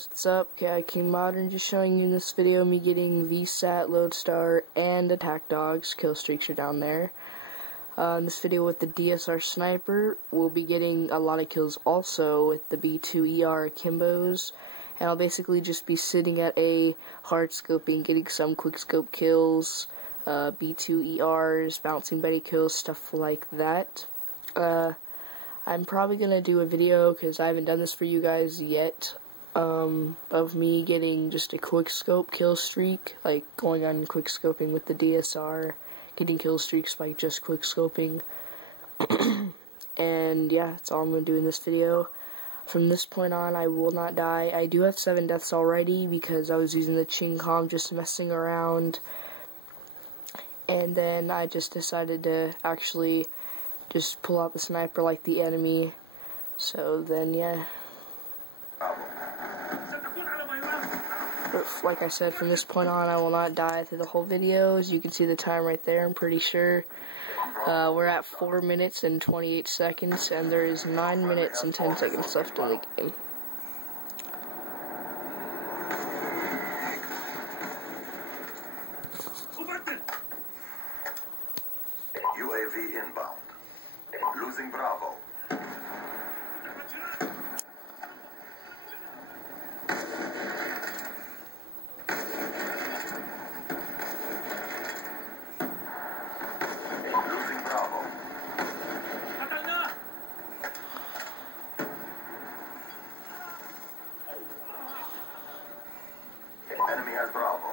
guys, what's up? Calikingmodern, just showing you in this video me getting VSAT, Lodestar, and Attack Dogs. Kill streaks are down there. In this video with the DSR Sniper, we'll be getting a lot of kills also with the B2ER Akimbos. And I'll basically just be sitting at a hard scoping, getting some quick scope kills, B2ERs, bouncing Betty kills, stuff like that. I'm probably going to do a video, because I haven't done this for you guys yet, of me getting just a quick scope kill streak, like going on quick scoping with the DSR, getting kill streaks by just quick scoping. And yeah, that's all I'm going to do in this video. From this point on, I will not die. I do have 7 deaths already, because I was using the Ching-Com just messing around. And then I just decided to actually just pull out the sniper like the enemy. So then, yeah. But like I said, from this point on, I will not die through the whole video. As you can see the time right there, I'm pretty sure. We're at 4 minutes and 28 seconds, and there is 9 minutes and 10 seconds left in the game. UAV inbound. Losing Bravo. Losing Bravo. Enemy has Bravo.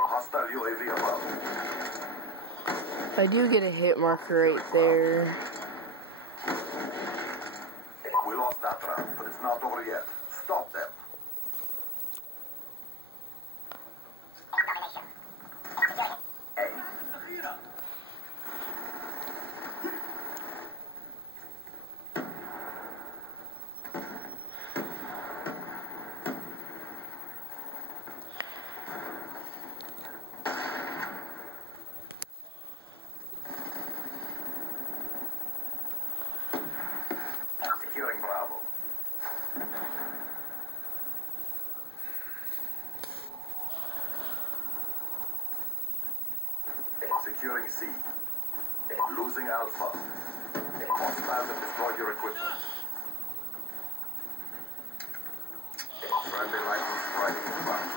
Hostile UAV above. I do get a hit marker right there. We lost that round, but it's not over yet. Stop them. Securing Bravo. Securing C. Losing Alpha. Hostiles have destroyed your equipment. Friendly rifle strike inbound.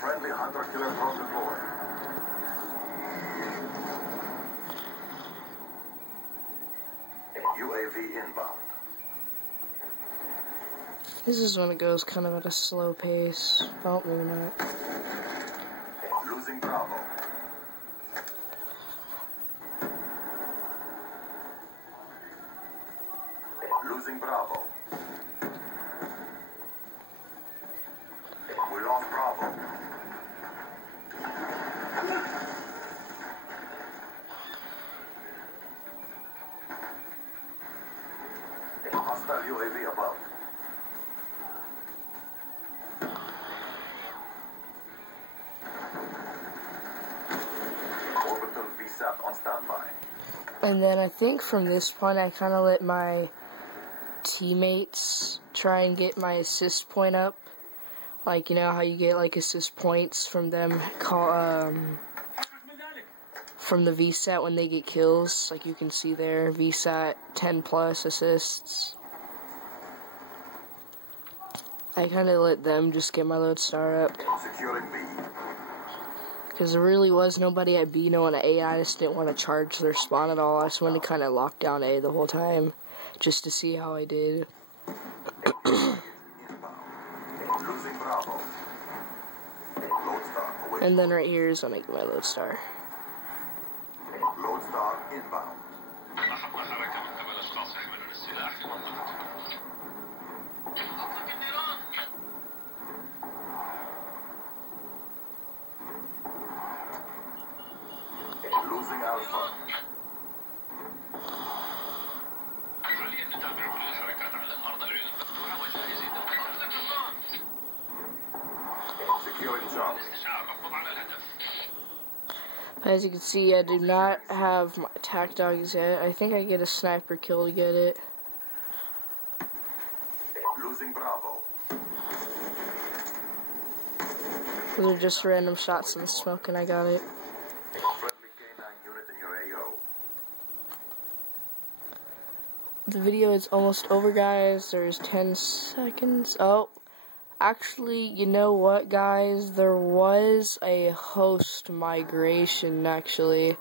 Friendly hunter-killer drone deployed. UAV inbound. This is when it goes kind of at a slow pace. Oh, maybe not. Losing Bravo. Losing Bravo. We lost Bravo. Hostile UAV above. Orbital VSAT on standby. And then I think from this point, I kind of let my teammates try and get my assist point up. Like, you know how you get like assist points from them from the VSAT when they get kills, like you can see there, VSAT 10 plus assists. I kind of let them just get my Lodestar up. Securing B. Because there really was nobody at B, no one at A, I just didn't want to charge their spawn at all. I just wanted to kind of lock down A the whole time, just to see how I did. Losing Bravo. Lodestar away. And then right here is when I get my Lodestar. Lodestar inbound. Losing Alpha. As you can see, I do not have my attack dogs yet. I think I get a sniper kill to get it. Losing Bravo. Those are just random shots in the smoke, and I got it. Friendly K9 unit in your AO. The video is almost over, guys. There's 10 seconds. Oh, actually, you know what, guys? There was a host migration, actually.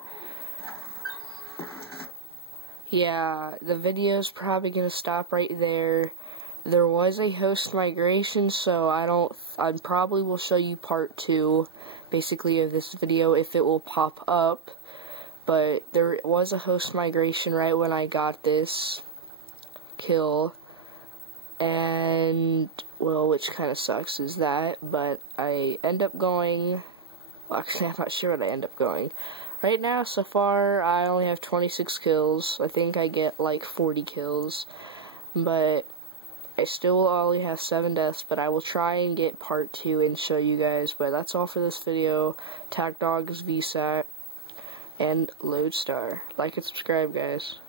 Yeah, the video's probably gonna stop right there. There was a host migration, so I probably will show you part 2, basically, of this video if it will pop up. But there was a host migration right when I got this kill, and, well, which kind of sucks is that, but I end up going, well, actually, I'm not sure what I end up going. Right now, so far, I only have 26 kills. I think I get like 40 kills, but I still only have 7 deaths, but I will try and get part 2 and show you guys. But that's all for this video. Attack Dogs, VSAT, and Lodestar. Like and subscribe, guys.